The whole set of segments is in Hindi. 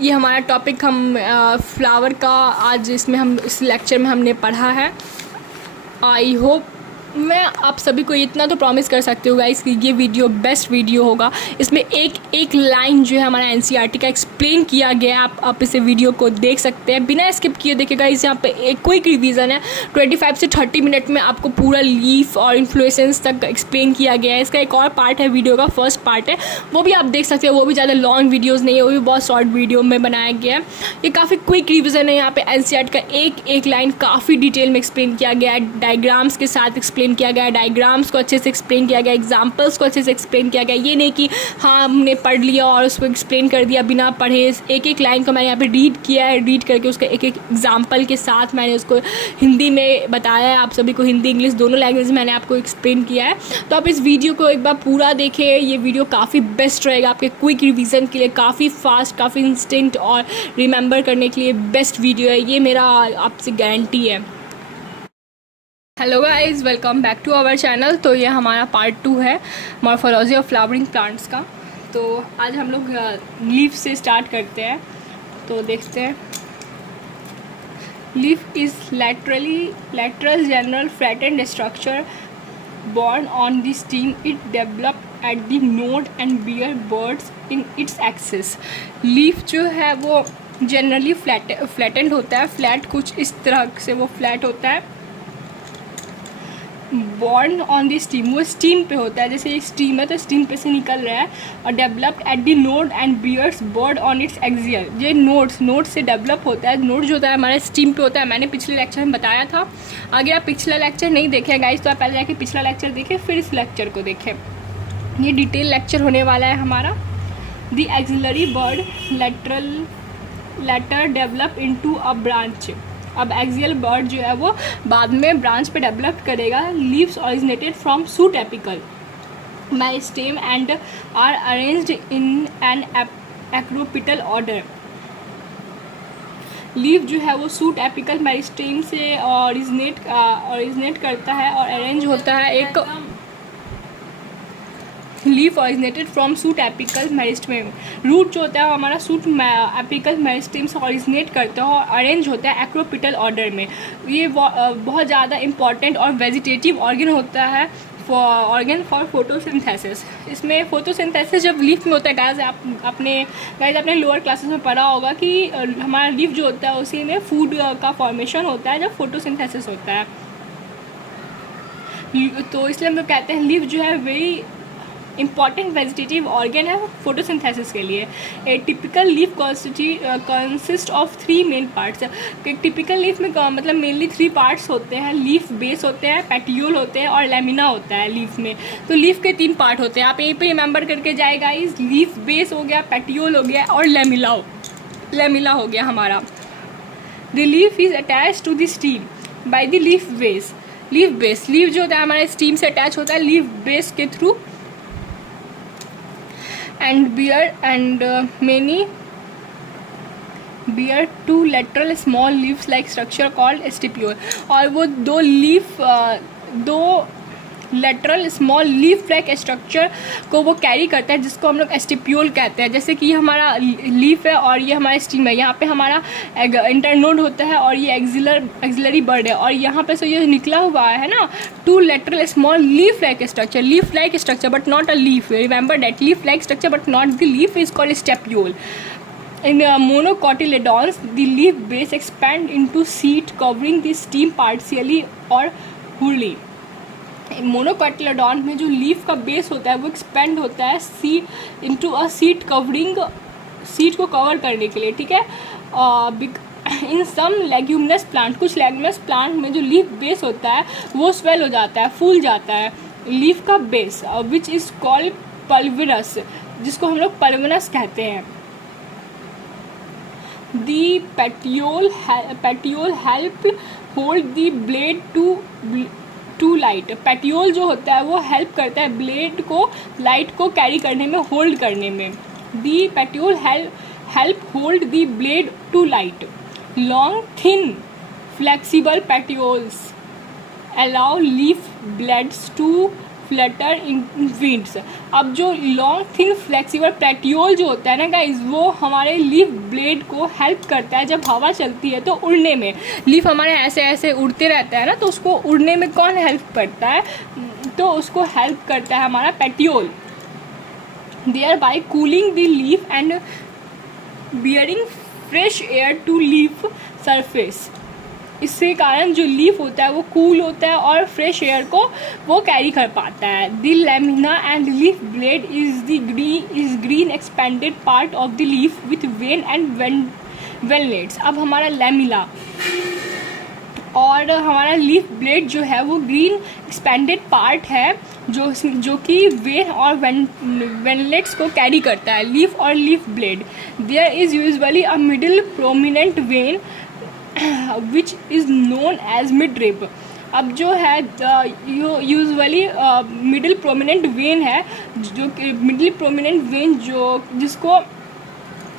ये हमारा टॉपिक हम फ्लावर का आज इसमें हम इस लेक्चर में हमने पढ़ा है। आई होप मैं आप सभी को इतना तो प्रॉमिस कर सकती हूँ गाइस कि ये वीडियो बेस्ट वीडियो होगा। इसमें एक एक लाइन जो है हमारा एनसीईआरटी का एक्सप्लेन किया गया है। आप इसे वीडियो को देख सकते हैं बिना स्किप किए। देखिएगा इस यहाँ पे एक क्विक रिवीजन है। 25 से 30 मिनट में आपको पूरा लीफ और इन्फ्लुएंसेस तक एक्सप्लेन किया गया है। इसका एक और पार्ट है, वीडियो का फर्स्ट पार्ट है, वो भी आप देख सकते हैं। वो भी ज़्यादा लॉन्ग वीडियोज़ नहीं है, वो भी बहुत शॉर्ट वीडियो में बनाया गया है। ये काफ़ी क्विक रिविज़न है। यहाँ पे एनसीईआरटी का एक एक लाइन काफ़ी डिटेल में एक्सप्लेन किया गया है, डायग्राम्स के साथ एक्सप्लेन किया गया है, डायग्राम्स को अच्छे से एक्सप्लेन किया गया, एग्जांपल्स को अच्छे से एक्सप्लेन किया गया। ये नहीं कि हाँ हमने पढ़ लिया और उसको एक्सप्लेन कर दिया बिना पढ़े। एक एक लाइन को मैंने यहाँ पे रीड किया है, रीड करके उसका एक एक एग्जांपल के साथ मैंने उसको हिंदी में बताया है। आप सभी को हिंदी इंग्लिश दोनों लैंग्वेज मैंने आपको एक्सप्लेन किया है। तो आप इस वीडियो को एक बार पूरा देखें। ये वीडियो काफ़ी बेस्ट रहेगा आपके क्विक रिवीजन के लिए, काफ़ी फास्ट, काफ़ी इंस्टेंट और रिमेंबर करने के लिए बेस्ट वीडियो है। ये मेरा आपसे गारंटी है। Hello guys, welcome back to our channel. तो ये हमारा पार्ट 2 है मॉर्फोलॉजी ऑफ फ्लावरिंग प्लांट्स का। तो आज हम लोग लीफ से स्टार्ट करते हैं। तो देखते हैं। Leaf is lateral general flattened structure borne on the stem. It develop at the node and bear buds in its axis. Leaf जो है वो जनरली फ्लैटेंड होता है। फ्लैट कुछ इस तरह से वो फ्लैट होता है। बॉर्न ऑन द स्टीम, वो स्टीम पे होता है। जैसे एक स्टीम है तो स्टीम पे से निकल रहा है। और developed at the node and bears bud on its axial. ये नोड से डेवलप होता है। नोड जो होता है हमारे स्टीम पे होता है। मैंने पिछले लेक्चर में बताया था। अगर आप पिछला लेक्चर नहीं देखे गाइस तो आप पहले जाके पिछला लेक्चर देखें, फिर इस लेक्चर को देखें। ये डिटेल लेक्चर होने वाला है हमारा। The axillary bud later develop into a branch. अब एक्सियल बर्ड जो है वो बाद में ब्रांच पे डेवलप करेगा। Leaves originated from shoot apical meristem and are arranged in an acropetal order. Leaf जो है वो सूट एपिकल मेरिस्टेम से ऑरिजिनेट करता है और अरेंज होता है। एक leaf originated from shoot apical meristem. Root जो होता है हमारा सूट एपिकल मेरिस्टेम से ऑरिजिनेट करता है और अरेंज होता है एक्रोपिटल ऑर्डर में। ये बहुत ज़्यादा इंपॉर्टेंट और वेजिटेटिव ऑर्गन होता है, ऑर्गन फॉर फोटोसिंथेसिस। इसमें फोटोसिंथेसिस जब लीफ में होता है गाइस, आपने लोअर क्लासेस में पढ़ा होगा कि हमारा लीफ जो होता है उसी में फूड का फॉर्मेशन होता है जब फोटोसिंथेसिस होता है। तो इसलिए हम लोग कहते हैं लीफ जो है वेरी इंपॉर्टेंट वेजिटेटिव ऑर्गन है फोटोसिंथेसिस के लिए। ए typical leaf consist of 3 main parts. Typical leaf में मतलब मेनली 3 पार्ट्स होते हैं। लीफ बेस होते हैं, पेटियोल होते हैं और लेमिना होता है लीफ में। तो लीफ के 3 पार्ट होते हैं। आप यहीं पे रिमेंबर करके जाएगा। इस लीफ बेस हो गया, पेटियोल हो गया और लेमिला हो गया हमारा। The leaf is attach to the stem by the leaf base. Leaf जो होता है हमारे स्टीम से अटैच होता है लीफ बेस के through. And many bear 2 lateral small leaves like structure called stipules। और वो दो lateral small leaf like structure को वो कैरी करता है जिसको हम लोग स्टिप्यूल कहते हैं। जैसे कि ये हमारा लीफ है और ये हमारा स्टीम है। यहाँ पे हमारा इंटरनोड होता है और ये एक्सिलरी बर्ड है। और यहाँ पे से ये निकला हुआ है ना 2 lateral small leaf like structure but not a leaf. Remember that leaf like structure but not the leaf is called stipule. In monocotyledons, the leaf base expand into seed covering the stem partially or wholly। मोनोकोटिलेडॉन में जो लीफ का बेस होता है वो एक्सपेंड होता है into a seed covering, seed को कवर करने के लिए, ठीक है। इन सम लेग्यूमिनस प्लांट, कुछ लेग्यूमिनस प्लांट में जो लीफ बेस होता है वो स्वेल हो जाता है, फूल जाता है लीफ का base, which is called pulvinus, जिसको हम लोग पल्विनस कहते हैं। The petiole help hold the blade to light. Petiole जो होता है वो हेल्प करता है ब्लेड को, लाइट को कैरी करने में, होल्ड करने में। The petiole help hold the blade to light. Long thin flexible petioles allow leaf blades to flutter in winds. अब जो लॉन्ग थिन फ्लेक्सिबल पेटियोल जो होता है ना गाइज, वो हमारे लीफ ब्लेड को हेल्प करता है जब हवा चलती है तो उड़ने में। लीफ हमारे ऐसे ऐसे उड़ते रहता है ना, तो उसको उड़ने में कौन हेल्प करता है, तो उसको हेल्प करता है हमारा petiole. Thereby cooling the leaf and bearing fresh air to leaf surface. इसके कारण जो लीफ होता है वो कूल होता है और फ्रेश एयर को वो कैरी कर पाता है। The lamina and leaf blade is green expanded part of the leaf with when and veinlets. अब हमारा लैमिना और हमारा लीफ ब्लेड जो है वो ग्रीन एक्सपेंडेड पार्ट है जो कि वेन और वेनलेट्स को कैरी करता है, लीफ और leaf blade. There is usually a middle prominent vein which is known as midrib. अब जो है यूजुअली मिडिल प्रोमिनेंट वेन है, जो कि मिडिल प्रोमिनेंट वेन जिसको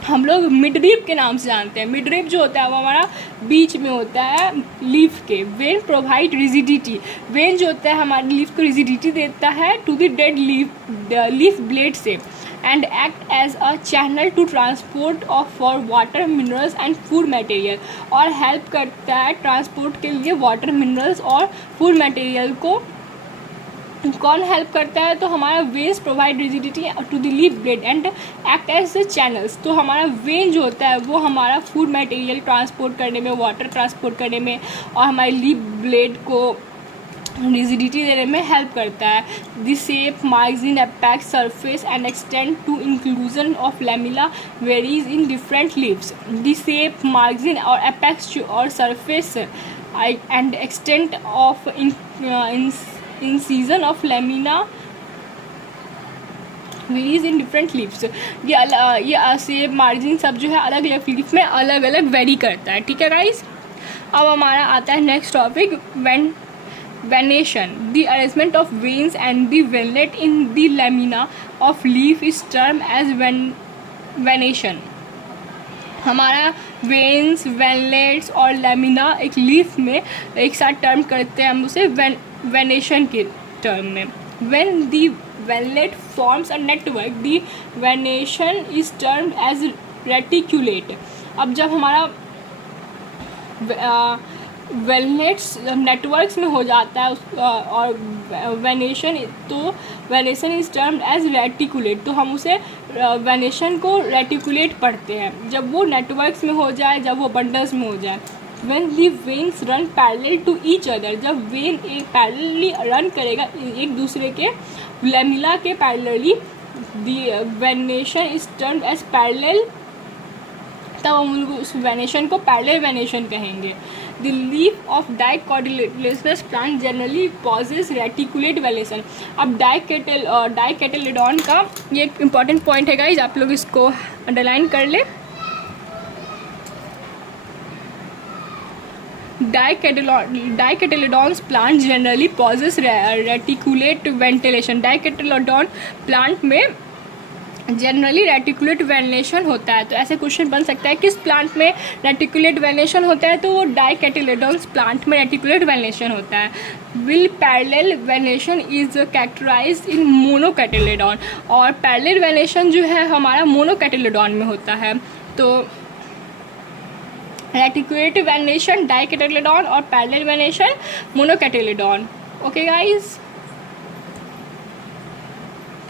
हम लोग मिडरिब के नाम से जानते हैं। मिडरिब जो होता है वो हमारा बीच में होता है लीफ के। वेन प्रोवाइड रिजिडिटी, वेन जो होता है हमारी लीफ को रिजिडिटी देता है to the dead leaf blade से, and act as a channel to transport of for water minerals and food material, और हेल्प करता है ट्रांसपोर्ट के लिए वाटर मिनरल्स और फूड मटेरियल को। कौन हेल्प करता है, तो हमारा veins provide rigidity to the leaf blade and act as the channels. तो हमारा वेन जो होता है वो हमारा फूड मटेरियल ट्रांसपोर्ट करने में, वाटर ट्रांसपोर्ट करने में और हमारे लीफ ब्लेड को रिजिडिटी देने में हेल्प करता है। The shape margin apex surface and extend to inclusion of lamina varies in different leaves. The shape margin और अपेक्स और surface and extend of incision of lamina varies in different leaves. ये शेप मार्जिन सब जो है अलग अलग लीफ में अलग अलग वेरी करता है। ठीक है गाइस, अब हमारा आता है next topic, venation. The arrangement of veins and the veinlet in the lamina of leaf is term as venation. हमारा वेन्स, वेनलेट्स और लैमिना एक लीफ में एक साथ टर्म करते हैं हम उसे वेनेशन के टर्म में। When the veinlet forms a network, the venation is termed as reticulate. अब जब हमारा वेनलेट्स नेटवर्क्स में हो जाता है और वेनेशन, तो venation is termed as reticulate. तो हम उसे वेनेशन को रेटिकुलेट पढ़ते हैं जब वो नेटवर्क्स में हो जाए, जब वो बंडल्स में हो जाए। When the veins run parallel to each other, जब वेन एक पैरेलली रन करेगा एक दूसरे के लैमिला के parallelly, the venation is termed as parallel, तब हम लोग उस वेनेशन को पैरेलल वेनेशन कहेंगे। The leaf of dicotyledonous plant generally possesses reticulate venetion। अब डाइकेटेलिडॉन का ये एक इम्पॉर्टेंट पॉइंट है गाइज, आप लोग इसको अंडरलाइन कर ले। Dicotyledonous plant generally possess reticulate ventilation। Dicotyledon plant में जनरली रेटिकुलेट वेनेशन होता है। तो ऐसे क्वेश्चन बन सकता है किस प्लांट में रेटिकुलेट वेनेशन होता है, तो वो डाइकेटेलिडॉन्स प्लांट में रेटिकुलेट वेनेशन होता है। While parallel venation is characterized in monocotyledon, और पैरेलल वेनेशन जो है हमारा मोनोकेटेलिडॉन में होता है। तो रेटिकुलेट वेनेशन डाइकेटेलिडॉन और पैरेलल वेनेशन मोनोकेटेलिडॉन। ओके गाइज,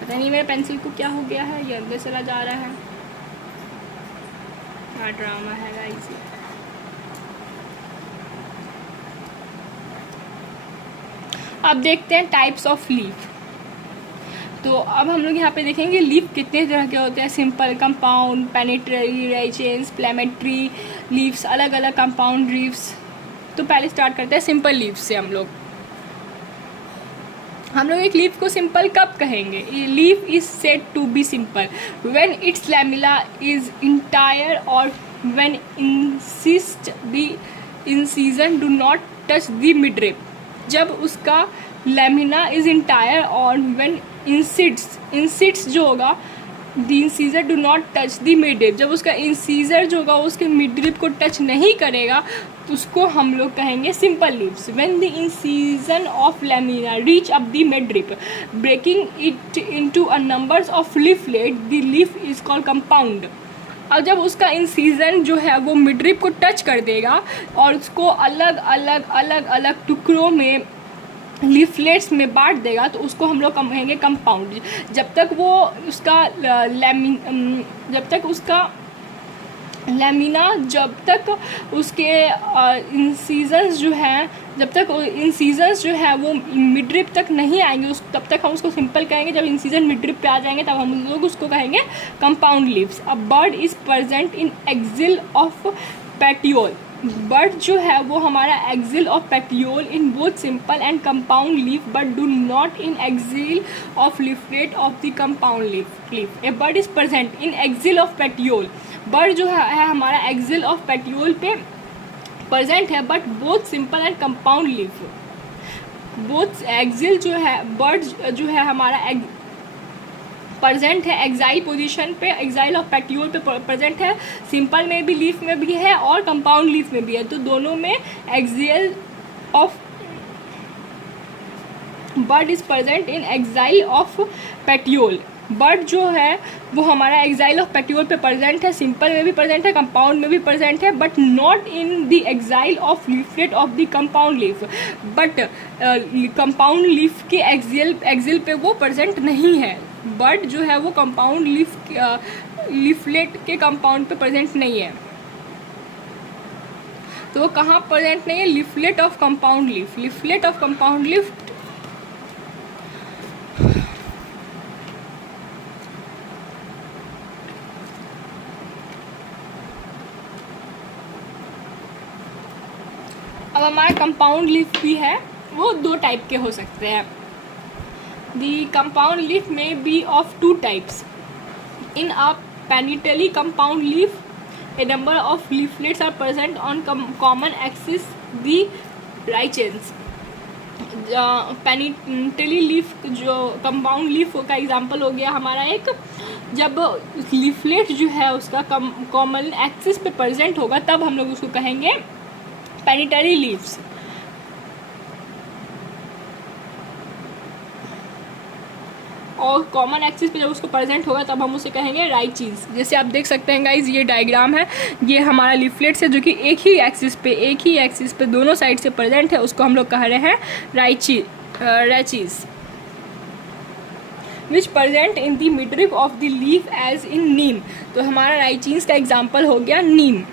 पता नहीं मेरे पेंसिल को क्या हो गया है, ये अंदर चला जा रहा है, क्या ड्रामा है गाइस। अब देखते हैं टाइप्स ऑफ लीफ। तो अब हम लोग यहाँ पे देखेंगे लीफ कितने तरह के होते हैं, सिंपल, कंपाउंड, पेनिट्री, रेचेंस, प्लेमेट्री लीव्स, अलग अलग कंपाउंड लीव्स। तो पहले स्टार्ट करते हैं सिंपल लीव्स से। हम लोग एक लीफ को सिंपल कब कहेंगे? Leaf is said to be simple when its lamina is entire और when the incision do not touch the midrib. जब उसका लैमिना इज इंटायर और व्हेन इंसिड्स जो होगा the incision do not touch the mid rib, जब उसका इंसीजर जो होगा उसके मिड रिप को टच नहीं करेगा तो उसको हम लोग कहेंगे simple leaves. When the incision of lamina reach up the mid rib breaking it into a numbers of leaflet the leaf is called compound. और जब उसका इंसीजन जो है वो मिड रिप को टच कर देगा और उसको अलग अलग अलग अलग टुकड़ों में लीफलेट्स में बांट देगा तो उसको हम लोग कहेंगे कंपाउंड। जब तक वो उसका जब तक उसका लैमिना, जब तक उसके इंसीजन्स जो हैं, जब तक इंसीजन्स जो है वो मिड-रिप तक नहीं आएंगे उस तब तक हम उसको सिंपल कहेंगे। जब इंसीजन मिड-रिप पे आ जाएंगे तब हम लोग उसको कहेंगे compound leaves. A bud is present in axil of petiole, bud जो है वो हमारा axil of petiole in both simple and compound leaf but do not in axil of leaflet of the compound leaf. A bud is present in axil of petiole, bud जो है हमारा एक्सिल ऑफ पेटियोल पे प्रेजेंट है but both simple and compound leaf. Both axil जो है बर्ड जो है हमारा प्रेजेंट है एक्साइल पोजीशन पे, एक्साइल ऑफ पेटियोल पे प्रेजेंट है, सिंपल में भी लीफ में भी है और कंपाउंड लीफ में भी है। तो दोनों में axial of bud is present in axil of petiole. Bud जो है वो हमारा एक्साइल ऑफ पेटियोल पे प्रेजेंट है, सिंपल में भी प्रेजेंट है, कंपाउंड में भी प्रेजेंट है, but not in the axil of leaflet of the compound leaf. But compound leaf के एक्सिल पे वो प्रेजेंट नहीं है। बर्ड जो है वो कंपाउंड लीफलेट के कंपाउंड पे प्रेजेंट नहीं है। तो वो कहाँ प्रेजेंट नहीं है? Leaflet of compound leaf. Leaflet of compound leaf अब हमारा कंपाउंड लीफ भी है, वो दो टाइप के हो सकते हैं। दी कंपाउंड लीफ में be of two types. In a pinnately compound leaf a number of leaflets are present on common axis the rachis. Pinnately leaf जो कंपाउंड लीफ का एग्जांपल हो गया हमारा एक, जब लीफलेट जो है उसका कॉमन एक्सिस पे प्रेजेंट होगा तब हम लोग उसको कहेंगे पेनिटली लीव्स। और कॉमन एक्सिस पे जब उसको प्रेजेंट होगा तब हम उसे कहेंगे राइचीज। जैसे आप देख सकते हैं गाइज, ये डायग्राम है, ये हमारा लीफलेट्स है जो कि एक ही एक्सिस पे दोनों साइड से प्रेजेंट है, उसको हम लोग कह रहे हैं rachis. Which present in the midrib of the leaf as in neem. तो हमारा राइचीज का एग्जाम्पल हो गया नीम।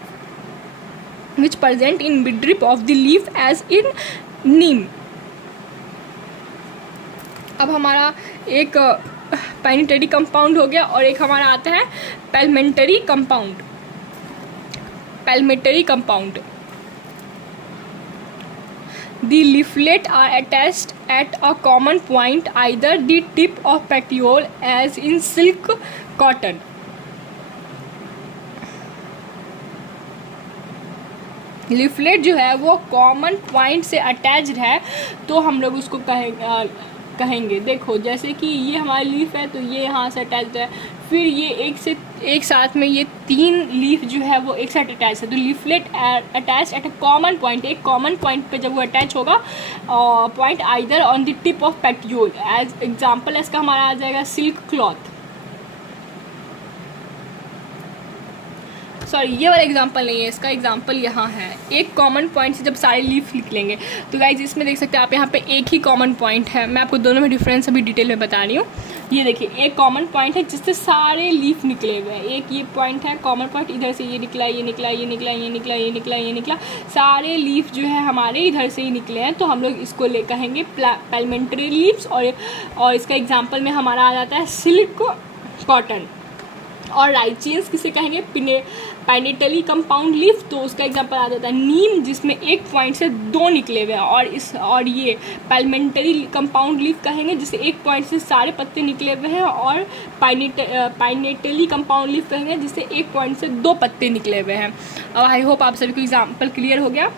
which present in midrib of the leaf as in neem। अब हमारा एक पेनिटरी कंपाउंड हो गया और एक हमारा आता है पैल्मेंटरी compound. The leaflet are attached at a common point, either the tip of petiole as in silk cotton। Leaflet जो है वो कॉमन पॉइंट से अटैच्ड है तो हम लोग उसको कहेंगे देखो, जैसे कि ये हमारा लीफ है तो ये यहाँ से अटैच्ड है, फिर ये एक साथ में ये तीन लीफ जो है वो एक साथ अटैच है। तो leaflet attach at a common point, एक कॉमन पॉइंट पे जब वो अटैच होगा point either on the tip of petiole. As example इसका हमारा आ जाएगा सिल्क क्लॉथ। सॉरी, ये वाला एग्जांपल नहीं है, इसका एग्जांपल यहाँ है। एक कॉमन पॉइंट से जब सारे लीफ निकलेंगे तो गाइज इसमें देख सकते हैं आप, यहाँ पे एक ही कॉमन पॉइंट है। मैं आपको दोनों में डिफरेंस अभी डिटेल में बता रही हूँ। ये देखिए, एक कॉमन पॉइंट है जिससे सारे लीफ निकले हुए हैं। एक ये पॉइंट है कॉमन पॉइंट, इधर से ये निकला, ये निकला, ये निकला, ये निकला, ये निकला, ये निकला, सारे लीफ जो है हमारे इधर से ही निकले हैं। तो हम लोग इसको कहेंगे पैल्मेंटरी लीव्स। और इसका एग्जाम्पल में हमारा आ जाता है सिल्क कॉटन। और राइचीन्स किसे कहेंगे? पेनिटली कंपाउंड लीफ, तो उसका एग्जांपल आ जाता है नीम, जिसमें एक पॉइंट से दो निकले हुए हैं। और ये पैल्मेंटरी कंपाउंड लीफ कहेंगे जिससे एक पॉइंट से सारे पत्ते निकले हुए हैं। और पाइनेटली कंपाउंड लीफ कहेंगे जिससे एक पॉइंट से दो पत्ते निकले हुए हैं। अब आई होप आप सभी को एग्जाम्पल क्लियर हो गया।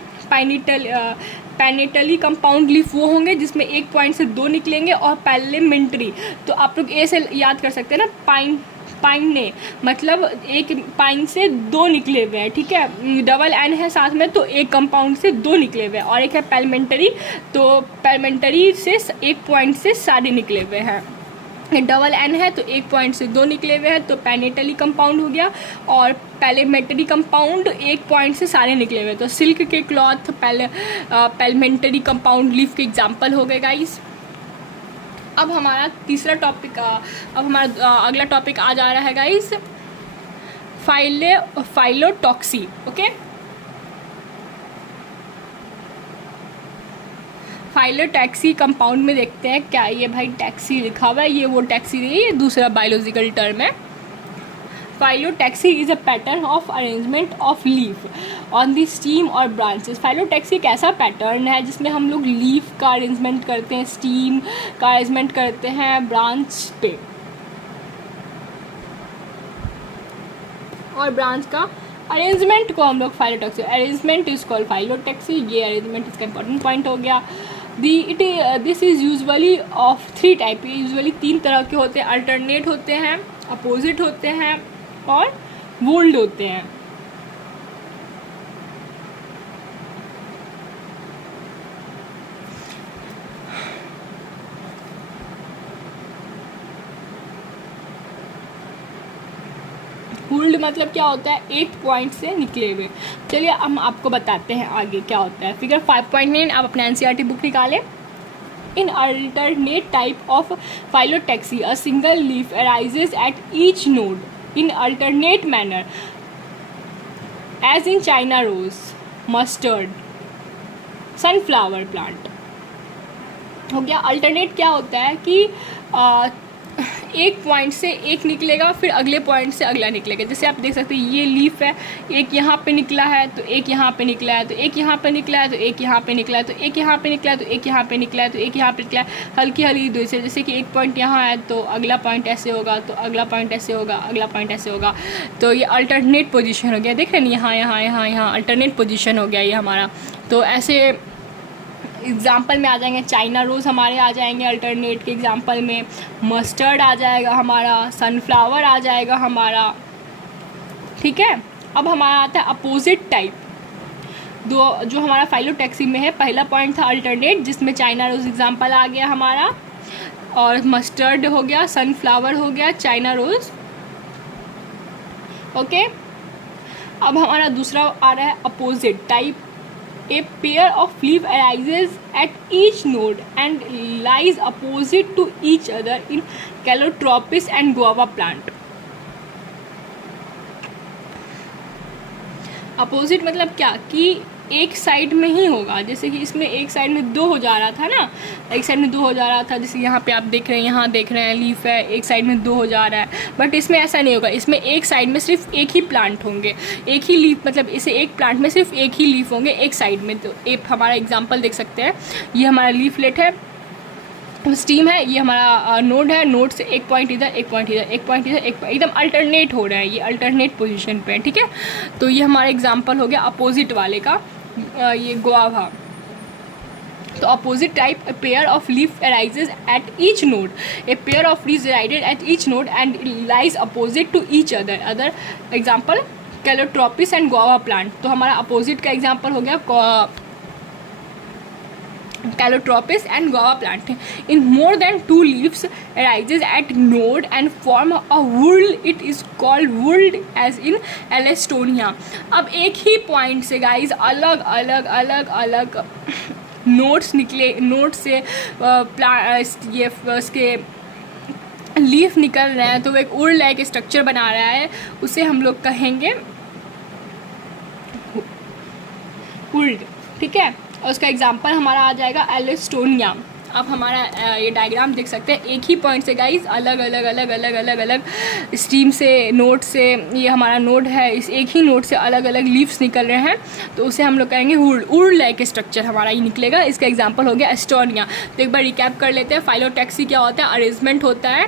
पैनेटली कंपाउंड लीफ वो होंगे जिसमें एक पॉइंट से दो निकलेंगे। और पैलेमेंट्री तो आप लोग ए से याद कर सकते हैं ना, पाइने मतलब एक पाइन से दो निकले हुए हैं, ठीक है। डबल एन है साथ में तो एक कंपाउंड से दो निकले हुए हैं। और एक है पैलमेंटरी, तो पैलमेंटरी से एक पॉइंट से सारे निकले हुए हैं। डबल एन है तो एक पॉइंट से दो निकले हुए हैं तो पैनेटली कंपाउंड हो गया। और पैलेमेंटरी कंपाउंड एक पॉइंट से सारे निकले हुए, तो सिल्क के क्लॉथ पैलमेंटरी कंपाउंड लीफ के एग्जाम्पल हो गए गाइस। अब हमारा तीसरा टॉपिक, अब हमारा अगला टॉपिक आ जा रहा है गाइस, फाइलोटॉक्सी। ओके, फाइलोटॉक्सी कंपाउंड में देखते हैं क्या ये भाई टैक्सी लिखा हुआ है, ये वो टैक्सी नहीं है, ये दूसरा बायोलॉजिकल टर्म है। Phyllotaxy is a pattern of arrangement of leaf on the steam और ब्रांचेस। फाइलोटैक्सी एक ऐसा पैटर्न है जिसमें हम लोग लीफ का अरेंजमेंट करते हैं, स्टीम का अरेंजमेंट करते हैं ब्रांच पे, और ब्रांच का अरेंजमेंट को हम लोग फाइलोटॉक्सी, अरेंजमेंट इज कॉल्ड फाइलोटैक्सी। ये अरेंजमेंट इसका इंपॉर्टेंट पॉइंट हो गया। This is usually of three type, usually तीन तरह के होते हैं, अल्टरनेट होते हैं, अपोजिट होते हैं और वोल्ड होते हैं। वोल्ड मतलब क्या होता है, एक पॉइंट से निकले हुए। चलिए हम आपको बताते हैं आगे क्या होता है। फिगर 5.9 आप अपना एनसीईआरटी बुक निकालें। In alternate type of phyllotaxy, a single leaf arises at each node in alternate manner, as in China rose, mustard, sunflower plant। हो गया। अल्टरनेट क्या होता है कि एक पॉइंट से एक निकलेगा, फिर अगले पॉइंट से अगला निकलेगा। जैसे आप देख सकते हैं ये लीफ है, एक यहाँ पे निकला है तो एक यहाँ पे निकला है, तो एक यहाँ पे निकला है तो एक यहाँ पे निकला है, तो एक यहाँ पे निकला है तो एक यहाँ पे निकला है, तो एक यहाँ पे निकला है। हल्की हल्की दूरी से, जैसे कि एक पॉइंट यहाँ है तो अगला पॉइंट ऐसे होगा, तो अगला पॉइंट ऐसे होगा, अगला पॉइंट ऐसे होगा। तो ये अल्टरनेट पोजिशन हो गया, देख रहे हैं यहाँ यहाँ यहाँ यहाँ अल्टरनेट पोजिशन हो गया ये हमारा। तो ऐसे एग्ज़ाम्पल में आ जाएंगे, चाइना रोज़ हमारे आ जाएंगे अल्टरनेट के एग्ज़ाम्पल में, मस्टर्ड आ जाएगा हमारा, सनफ्लावर आ जाएगा हमारा, ठीक है। अब हमारा आता है अपोजिट टाइप, दो जो हमारा फाइलोटैक्सी में है। पहला पॉइंट था अल्टरनेट जिसमें चाइना रोज़ एग्ज़ाम्पल आ गया हमारा, और मस्टर्ड हो गया, सनफ्लावर हो गया, चाइना रोज़। ओके, अब हमारा दूसरा आ रहा है opposite type. A pair of leaf arises at each node and lies opposite to each other in Calotropis and guava plant. Opposite मतलब क्या कि एक साइड में ही होगा, जैसे कि इसमें एक साइड में दो हो जा रहा था ना, एक साइड में दो हो जा रहा था, जैसे यहाँ पे आप देख रहे हैं, यहाँ देख रहे हैं लीफ है, एक साइड में दो हो जा रहा है। बट इसमें ऐसा नहीं होगा, इसमें एक साइड में सिर्फ एक ही प्लांट होंगे, एक ही लीफ, मतलब इसे एक प्लांट में सिर्फ एक ही लीफ होंगे एक साइड में। तो एक हमारा एग्जाम्पल देख सकते हैं, ये हमारा लीफलेट है, स्टीम है, ये हमारा नोड है, नोड से एक पॉइंट इधर, एक पॉइंट इधर, एक पॉइंट इधर, एक एकदम अल्टरनेट हो रहा है, ये अल्टरनेट पोजीशन पे है, ठीक है। तो ये हमारा एग्जांपल हो गया अपोजिट वाले का, ये गुआवा। तो opposite type, a pair of leaf arises at each node, a pair of leaves arises at each node and lies opposite to each other। Other example Calotropis and guava plant. तो हमारा अपोजिट का एग्जाम्पल हो गया Calotropis and guava plant. In more than two leaves arises at node and form a whorl. It is called whorl as in Alstonia. अब एक ही पॉइंट से गाइज अलग अलग अलग अलग नोड्स निकले, नोड से ये उसके लीफ निकल रहे हैं, तो वो एक वुड लाइक स्ट्रक्चर बना रहा है, उसे हम लोग कहेंगे वुड, ठीक है। और उसका एग्जांपल हमारा आ जाएगा एलिस्टोनिया। अब हमारा ये डायग्राम देख सकते हैं, एक ही पॉइंट से गाइज अलग अलग अलग अलग अलग अलग स्ट्रीम से, नोड से, ये हमारा नोड है, इस एक ही नोड से अलग अलग लीव्स निकल रहे हैं, तो उसे हम लोग कहेंगे वुड, वुड लाइक स्ट्रक्चर हमारा ये निकलेगा। इसका एग्जाम्पल हो गया एस्टोनिया। तो एक बार रिकैप कर लेते हैं, फाइलोटैक्सी क्या होता है, अरेंजमेंट होता है,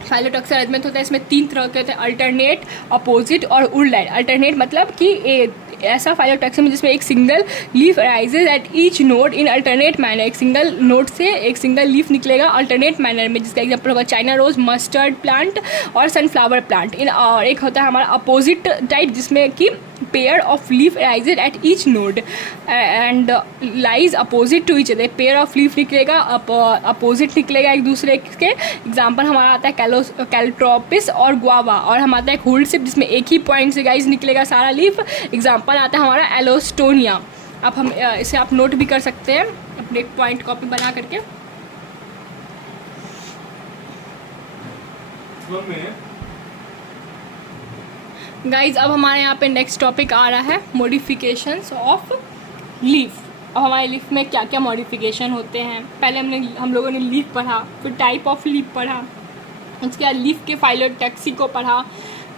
फाइलोटॉक्सी अरेंजमेंट होता है, इसमें तीन तरह के होते हैं, अल्टरनेट, अपोजिट और वुड लाइक। अल्टरनेट मतलब कि ऐसा फाइलोटैक्सम जिसमें एक single leaf arises at each node in alternate manner, एक सिंगल नोड से एक सिंगल लीफ निकलेगा अल्टरनेट मैनर में, जिसका एग्जाम्पल होगा चाइना रोज, मस्टर्ड प्लांट और सनफ्लावर प्लांट। और एक होता है हमारा अपोजिट टाइप जिसमें कि pair of leaf arises at each node and lies opposite to each other, pair of leaf निकलेगा अपोजिट निकलेगा एक दूसरे के। एग्जाम्पल हमारा आता है कैलोट्रोपिस और गुआवा, और हमारा आता है होल्डसिप जिसमें एक ही पॉइंट से गाइज निकलेगा सारा लीफ। एग्जाम्पल आता है हमारा एलोस्टोनिया। अब हम इसे आप नोट भी कर सकते हैं अपने एक पॉइंट कॉपी बना करके। गाइज अब हमारे यहाँ पे नेक्स्ट टॉपिक आ रहा है मॉडिफिकेशंस ऑफ लीफ। अब हमारे लीफ में क्या क्या मॉडिफिकेशन होते हैं, पहले हम लोगों ने लीफ पढ़ा, फिर टाइप ऑफ लीफ पढ़ा, उसके बाद लीफ के फाइलोटैक्सी को पढ़ा।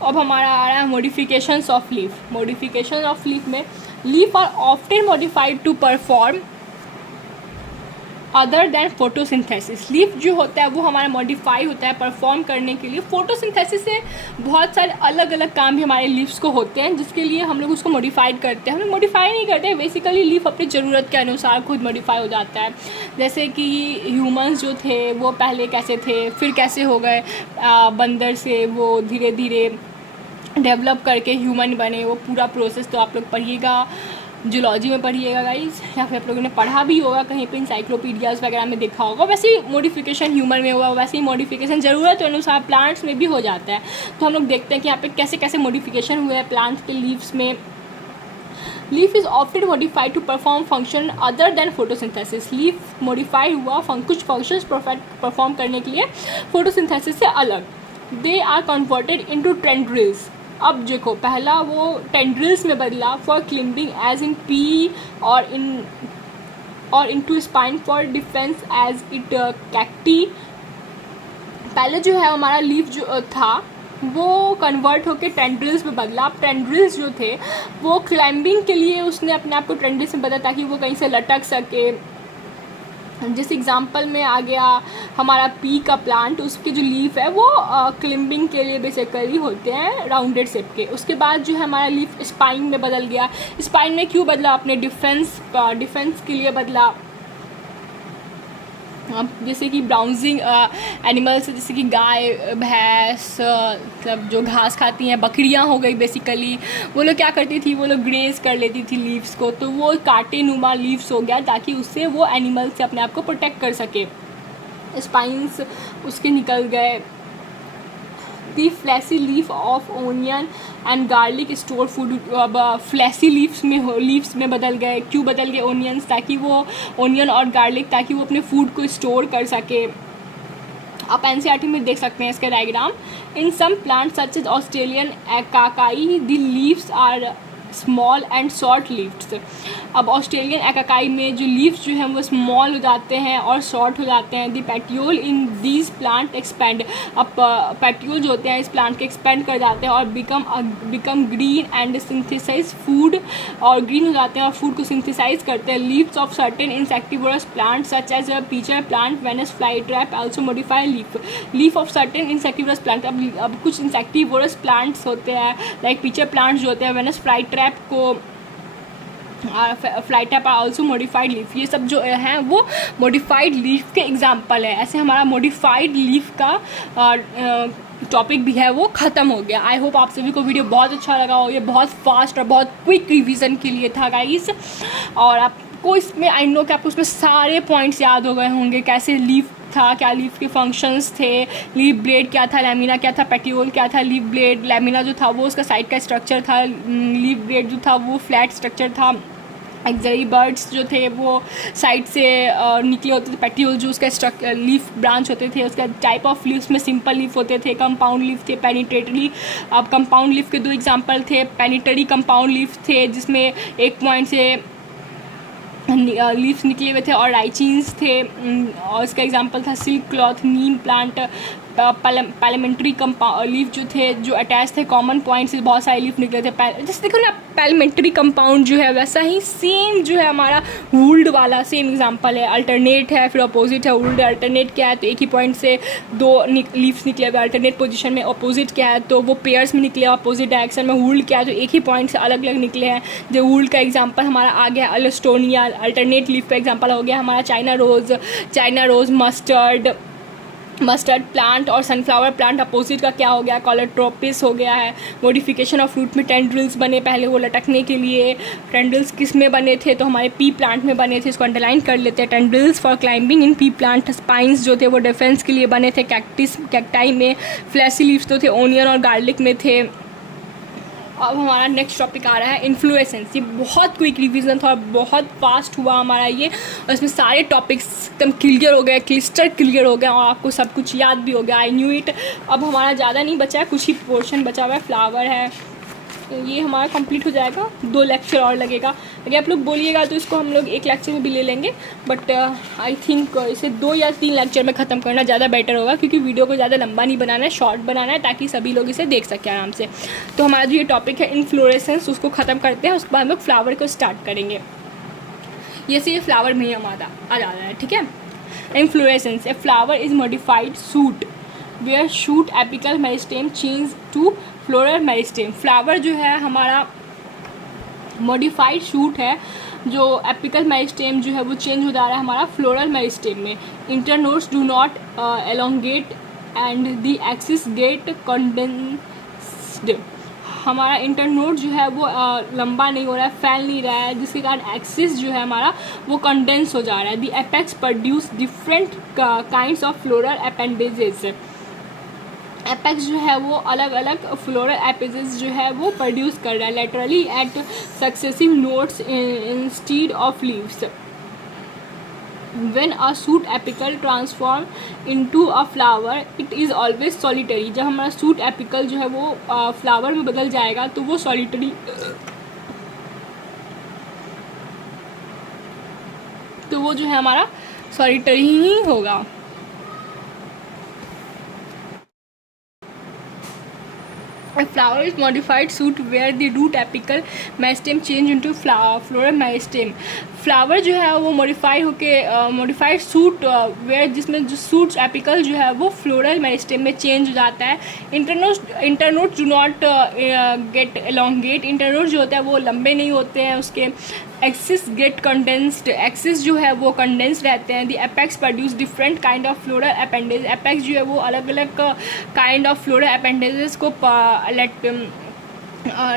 अब हमारा आ रहा है modifications of leaf. Modification of leaf में leaf are often modified to perform other than photosynthesis. Leaf जो होता है वो हमारा मॉडिफाई होता है परफॉर्म करने के लिए। फोटोसिंथेसिस से बहुत सारे अलग अलग काम भी हमारे लीव्स को होते हैं जिसके लिए हम लोग उसको मॉडिफाइड करते हैं। हम लोग मॉडिफाई नहीं करते, बेसिकली लीफ अपनी ज़रूरत के अनुसार खुद मॉडिफाई हो जाता है। जैसे कि ह्यूमंस जो थे वो पहले कैसे थे, फिर कैसे हो गए बंदर से, वो धीरे धीरे डेवलप करके ह्यूमन बने। वो पूरा प्रोसेस तो आप लोग पढ़िएगा, जूलॉजी में पढ़िएगा गाइज, या फिर आप लोगों ने पढ़ा भी होगा कहीं पे, इंसाइक्लोपीडियाज़ वगैरह में देखा होगा। वैसे ही मॉडिफिकेशन ह्यूमन में हुआ, वैसे ही मॉडिफिकेशन ज़रूरत के अनुसार प्लांट्स में भी हो जाता है। तो हम लोग देखते हैं कि यहाँ पे कैसे कैसे मॉडिफिकेशन हुए हैं प्लांट्स के लीव्स में। Leaf is often modified to perform function other than photosynthesis. Leaf modify हुआ कुछ फंक्शंस परफॉर्म करने के लिए फोटोसिंथेसिस से अलग। They are converted into tendrils. अब देखो पहला वो टेंड्रिल्स में बदला for climbing as in pea और into spine for defence as it cacti. पहले जो है हमारा लीफ जो था वो कन्वर्ट होकर टेंड्रिल्स में बदला। अब टेंड्रिल्स जो थे वो क्लाइंबिंग के लिए उसने अपने आप को टेंड्रिल्स में बदला ताकि वो कहीं से लटक सके। जिस एग्जांपल में आ गया हमारा पी का प्लांट, उसकी जो लीफ है वो क्लिम्बिंग के लिए बेसिकली होते हैं राउंडेड शेप के। उसके बाद जो है हमारा लीफ स्पाइन में बदल गया। स्पाइन में क्यों बदला? अपने डिफेंस के लिए बदला। जैसे कि ब्राउजिंग एनिमल्स जैसे कि गाय, भैंस, मतलब जो घास खाती हैं, बकरियां हो गई बेसिकली, वो लोग क्या करती थी, वो लोग ग्रेज कर लेती थी लीव्स को, तो वो कांटे नुमा लीव्स हो गया ताकि उससे वो एनिमल से अपने आप को प्रोटेक्ट कर सके। स्पाइंस उसके निकल गए। The fleshy leaf of onion and garlic store food. अब फ्लैसी लीव्स में बदल गए। क्यों बदल गए ओनियंस? ताकि वो ओनियन और गार्लिक ताकि वो अपने फूड को स्टोर कर सके। आप एनसीईआरटी में देख सकते हैं इसका diagram. In some plant such as Australian acacia the leaves are small and short leaves. अब ऑस्ट्रेलियन एकाकाई में जो लीव्स जो हैं वो स्मॉल हो जाते हैं और शॉर्ट हो जाते हैं। दी पेट्यूल इन दीज प्लांट एक्सपेंड। अब पेट्यूल जो होते हैं इस प्लांट के एक्सपेंड कर जाते हैं और become green and synthesize food, और ग्रीन हो जाते हैं और फूड को सिंथेसाइज करते हैं। Leaves of certain insectivorous plant such as pitcher plant, Venus fly trap also modify leaf of certain insectivorous plant. अब कुछ इंसेक्टिवोरस प्लांट्स होते हैं लाइक पीचर प्लांट्स जो होते हैं, वेनस फ्लाई ट्रैप को fly trap are also modified leaf. ये सब जो हैं वो मॉडिफाइड लीफ के एग्जाम्पल है। ऐसे हमारा मॉडिफाइड लीफ का टॉपिक भी है वो ख़त्म हो गया। आई होप आप सभी को वीडियो बहुत अच्छा लगा हो। ये बहुत फास्ट और बहुत क्विक रिवीजन के लिए था गाइस, और आपको इसमें आई नो कि आपको उसमें सारे पॉइंट्स याद हो गए होंगे, कैसे लीफ था, क्या लीफ के फंक्शंस थे, लीफ ब्लेड क्या था, लैमिना क्या था, पेटियोल क्या था। लीफ ब्लेड, लैमिना जो था वो उसका साइड का स्ट्रक्चर था, लीफ ब्लेड जो था वो फ्लैट स्ट्रक्चर था। एक्सरी बर्ड्स जो थे वो साइड से निकले होते थे। पेटियोल जो उसका लीफ ब्रांच होते थे, उसका टाइप ऑफ लीव्स में सिंपल लीफ होते थे, कंपाउंड लीफ थे, पेनिट्रेटरी। अब कंपाउंड लीफ के दो एग्जांपल थे, पेनिटरी कंपाउंड लीफ थे जिसमें एक पॉइंट से लीव्स निकले हुए थे, और राइचिन्स थे, और इसका एग्जांपल था सिल्क क्लॉथ, नीम प्लांट, पैलेमेंट्री लीफ जो थे, जो अटैच थे कॉमन पॉइंट से बहुत सारे लीफ निकले थे। जैसे देखो ना पैलेमेंट्री कंपाउंड जो है वैसा ही सेम जो है हमारा वुल्ड वाला सेम एग्जांपल है। अल्टरनेट है, फिर अपोजिट है। वुल्ड अल्टरनेट क्या है, तो एक ही पॉइंट से दो लीव्स निकले हुए अल्टरनेट पोजीशन में। अपोजिट क्या है, तो वो पेयर्स में निकले अपोजिट डायरेक्शन में। वुल्ड क्या है, तो एक ही पॉइंट से अलग अलग निकले हैं। जो वुल्ड का एग्जाम्पल हमारा आ गया अल्स्टोनिया, अल्टरनेट लीफ का एग्जाम्पल हो गया हमारा चाइना रोज़, मस्टर्ड प्लांट और सनफ्लावर प्लांट। अपोजिट का क्या हो गया, कॉलोट्रोपिस हो गया है। मॉडिफिकेशन ऑफ फ्रूट में टेंड्रिल्स बने, पहले वो लटकने के लिए। टेंड्रिल्स किस में बने थे, तो हमारे पी प्लांट में बने थे, इसको अंडरलाइन कर लेते हैं। Tendrils for climbing in P plant. Spines जो थे वो डिफेंस के लिए बने थे कैक्टाई में। फ्लैशी लीव्स तो थे ओनियन और गार्लिक में थे। अब हमारा नेक्स्ट टॉपिक आ रहा है इन्फ्लोरेसेंस। ये बहुत क्विक रिवीजन था और बहुत फास्ट हुआ हमारा ये, और इसमें सारे टॉपिक्स एकदम क्लियर हो गए, क्लिस्टर क्लियर हो गया और आपको सब कुछ याद भी हो गया। I knew it. अब हमारा ज़्यादा नहीं बचा है, कुछ ही पोर्शन बचा हुआ है। फ्लावर है, ये हमारा कंप्लीट हो जाएगा, 2 लेक्चर और लगेगा। अगर आप लोग बोलिएगा तो इसको हम लोग 1 लेक्चर में भी ले लेंगे, बट आई थिंक इसे 2 या 3 लेक्चर में ख़त्म करना ज़्यादा बेटर होगा, क्योंकि वीडियो को ज़्यादा लंबा नहीं बनाना है, शॉर्ट बनाना है, ताकि सभी लोग इसे देख सकें आराम से। तो हमारा जो ये टॉपिक है इन्फ्लोरेसेंस, उसको ख़त्म करते हैं, उसके बाद हम लोग फ्लावर को स्टार्ट करेंगे। ये फ्लावर में ही हम आ जा रहा है, ठीक है। Inflorescence, a flower is modified shoot where shoot apical meristem change to floral meristem. Flower जो है हमारा मॉडिफाइड शूट है, जो एपिकल मेरिस्टेम जो है वो चेंज हो जा रहा है हमारा फ्लोरल मेरिस्टेम में। Internodes do not elongate and the axis get condensed. हमारा इंटरनोड जो है वो लंबा नहीं हो रहा है, फैल नहीं रहा है, जिसके कारण एक्सिस जो है हमारा वो कंडेंस हो जा रहा है। The apex produce different kinds of floral appendages. Apex जो है वो अलग अलग फ्लोरल एपेजेस जो है वो प्रोड्यूस कर रहा है laterally at successive nodes instead of leaves. When a shoot apical transform into a flower, it is always solitary। जब हमारा shoot apical जो है वो फ्लावर में बदल जाएगा तो वो solitary, तो वो जो है हमारा solitary ही होगा। A flower is modified shoot where the root apical meristem change into floral meristem. Flower जो है वो मॉडिफाई होके मॉडिफाइड सूट वेयर, जिसमें जो सूट्स एपिकल जो है वो फ्लोरल मेरिस्टेम में चेंज हो जाता है। Internode do not gate elongate. Internode जो होता है वो लंबे नहीं होते हैं, उसके एक्सिस गेट कंडेंस्ड। एक्सिस जो है वो कंडेंस्ड रहते हैं। The apex produce different kind of floral appendage. Apex जो है वो अलग अलग काइंड ऑफ फ्लोरल अपेंडेजेस को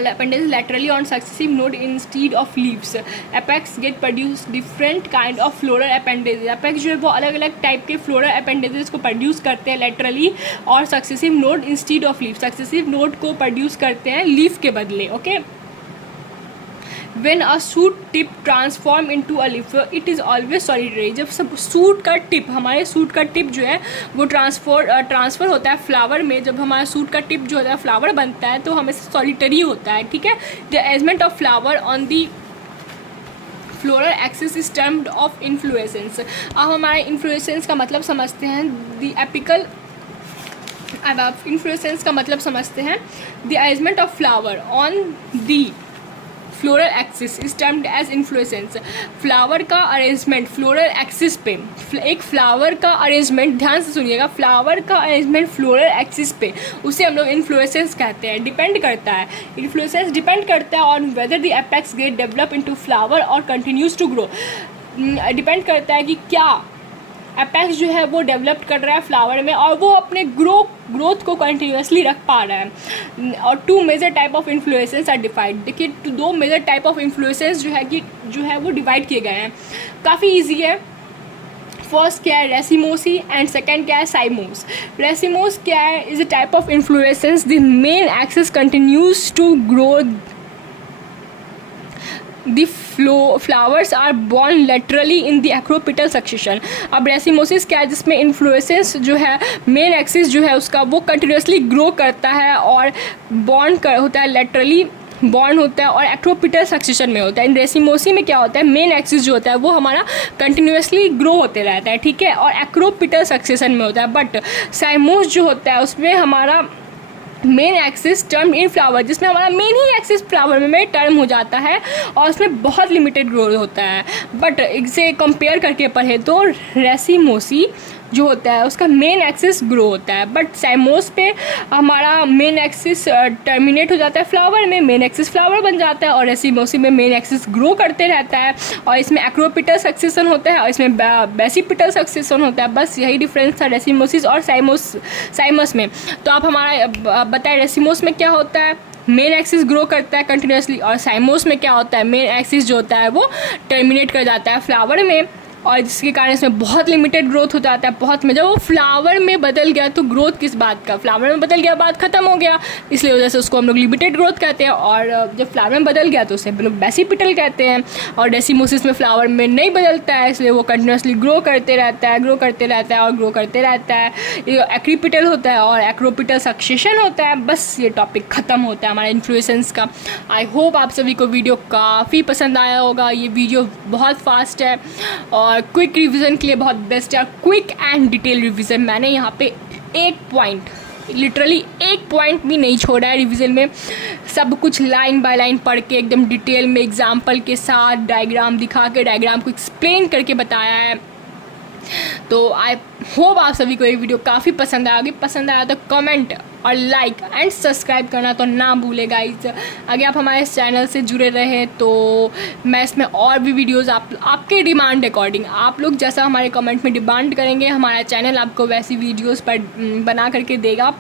appendages laterally on successive node instead of leaves. Apex get produce different kind of floral appendages. Apex जो है वो अलग अलग टाइप के floral appendages को produce करते हैं laterally और successive node instead of leaves. Successive node को produce करते हैं leaf के बदले, okay? When a shoot tip transform into a leaf, it is always solitary। जब सब सूट का टिप, हमारे सूट का टिप जो है वो ट्रांसफ़र होता है फ्लावर में। जब हमारा सूट का टिप जो होता है फ्लावर बनता है तो हमें सॉलिटरी होता है, ठीक है। The arrangement of flower on the floral axis is termed of inflorescence. अब हमारे इन्फ्लोरेसेंस का मतलब समझते हैं। द एपिकल, अब आप इन्फ्लोरेसेंस का मतलब समझते हैं। The arrangement of flower on the floral axis is termed as inflorescence. Flower का अरेंजमेंट फ्लोरल एक्सिस पे, एक फ्लावर का अरेंजमेंट, ध्यान से सुनिएगा, फ्लावर का अरेंजमेंट फ्लोरल एक्सिस पे, उसे हम लोग इन्फ्लोरेसेंस कहते हैं। डिपेंड करता है, इन्फ्लोरेसेंस डिपेंड करता है on whether the apex get develop into flower और कंटिन्यूज टू ग्रो। डिपेंड करता है कि क्या एपेक्स जो है वो डेवलप कर रहा है फ्लावर में और वो अपने ग्रोथ को कंटिन्यूसली रख पा रहा है। और 2 major type of inflorescence are divide. देखिए 2 मेजर टाइप ऑफ इन्फ्लोरेसेंस जो है वो डिवाइड किए गए हैं, काफ़ी ईजी है। फर्स्ट क्या है, रेसिमोसी, एंड सेकेंड क्या है, साइमोस। रेसिमोस क्या है, is a type of inflorescence the main axis continues to grow, the flowers are born laterally in the acropetal succession। अब रेसिमोसिस क्या है, जिसमें इन्फ्लोरेसेंस जो है मेन एक्सिस जो है उसका वो कंटिन्यूसली ग्रो करता है और बॉर्न होता है लेटरली बॉन्ड होता है और एक्रोपिटल सक्सेशन में होता है। इन रेसिमोसी में क्या होता है, मेन एक्सिस जो होता है वो हमारा कंटिन्यूसली ग्रो होते रहता है, ठीक है, और एक्रोपिटल सक्सेशन में होता है। बट साइमोस जो होता है उसमें हमारा main axis term in flower, जिसमें हमारा मेन ही एक्सिस फ्लावर में टर्म हो जाता है और उसमें बहुत लिमिटेड ग्रोथ होता है। बट इसे कंपेयर करके पढ़े तो रेसिमोसी जो होता है उसका मेन एक्सिस ग्रो होता है, बट साइमोस पे हमारा मेन एक्सिस टर्मिनेट हो जाता है फ्लावर में, मेन एक्सिस फ्लावर बन जाता है, और रेसिमोसी में मेन एक्सिस ग्रो करते रहता है और इसमें एक्रोपिटल सक्सेशन होता है और इसमें बेसिपिटल सक्सेशन होता है। बस यही डिफरेंस था रेसिमोसिस और साइमस में। तो आप हमारा बताएं रेसिमोस में क्या होता है, मेन एक्सिस ग्रो करता है कंटिन्यूसली, और साइमोस में क्या होता है, मेन एक्सिस जो होता है वो टर्मिनेट कर जाता है फ्लावर में, और जिसके कारण इसमें बहुत लिमिटेड ग्रोथ हो जाता है। बहुत में जब वो फ्लावर में बदल गया तो ग्रोथ किस बात का, फ्लावर में बदल गया बात खत्म हो गया, इसलिए वजह से उसको हम लोग लिमिटेड ग्रोथ कहते हैं। और जब फ्लावर में बदल गया तो उसे हम लोग बेसिपिटल कहते हैं। और डेसिमोसिस में फ्लावर में नहीं बदलता है, इसलिए वो कंटिन्यूसली ग्रो करते रहता है, ग्रो करते रहता है और ग्रो करते रहता है। ये एक्रीपिटल होता है और एक्रोपिटल सक्सेशन होता है। बस ये टॉपिक ख़त्म होता है हमारा इन्फ्लुएंस का। आई होप आप सभी को वीडियो काफ़ी पसंद आया होगा। ये वीडियो बहुत फास्ट है और क्विक रिवीजन के लिए बहुत बेस्ट है। क्विक एंड डिटेल रिवीजन, मैंने यहाँ पे 8 पॉइंट, लिटरली 1 पॉइंट भी नहीं छोड़ा है रिवीजन में। सब कुछ लाइन बाय लाइन पढ़ के एकदम डिटेल में एग्जाम्पल के साथ डायग्राम दिखा के डायग्राम को एक्सप्लेन करके बताया है। तो आई होप आप सभी को ये वीडियो काफ़ी पसंद आएगी। पसंद आया तो कमेंट और लाइक एंड सब्सक्राइब करना तो ना भूले गाइज। अगर आप हमारे इस चैनल से जुड़े रहे तो मैं इसमें और भी वीडियोस आपके डिमांड अकॉर्डिंग, आप लोग जैसा हमारे कमेंट में डिमांड करेंगे हमारा चैनल आपको वैसी वीडियोस पर बना करके देगा।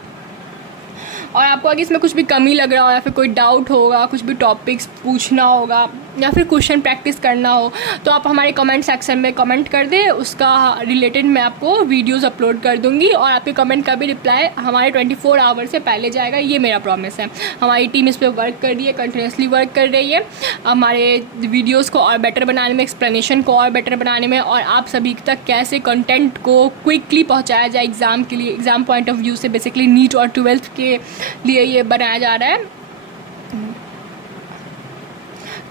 और आपको अगर इसमें कुछ भी कमी लग रहा हो या फिर कोई डाउट होगा, कुछ भी टॉपिक्स पूछना होगा या फिर क्वेश्चन प्रैक्टिस करना हो तो आप हमारे कमेंट सेक्शन में कमेंट कर दें, उसका रिलेटेड मैं आपको वीडियोस अपलोड कर दूंगी और आपके कमेंट का भी रिप्लाई हमारे 24 आवर से पहले जाएगा, ये मेरा प्रॉमिस है। हमारी टीम इस पर वर्क कर रही है, कंटिन्यूसली वर्क कर रही है हमारे वीडियोज़ को और बेटर बनाने में, एक्सप्लेनेशन को और बेटर बनाने में, और आप सभी तक कैसे कंटेंट को क्विकली पहुँचाया जाए एग्ज़ाम के लिए, एग्ज़ाम पॉइंट ऑफ व्यू से। बेसिकली नीट और 12th के लिए ये बनाया जा रहा है।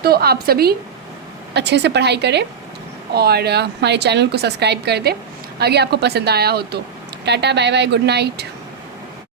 तो आप सभी अच्छे से पढ़ाई करें और हमारे चैनल को सब्सक्राइब कर दें अगर आपको पसंद आया हो तो। Tata bye bye, good night.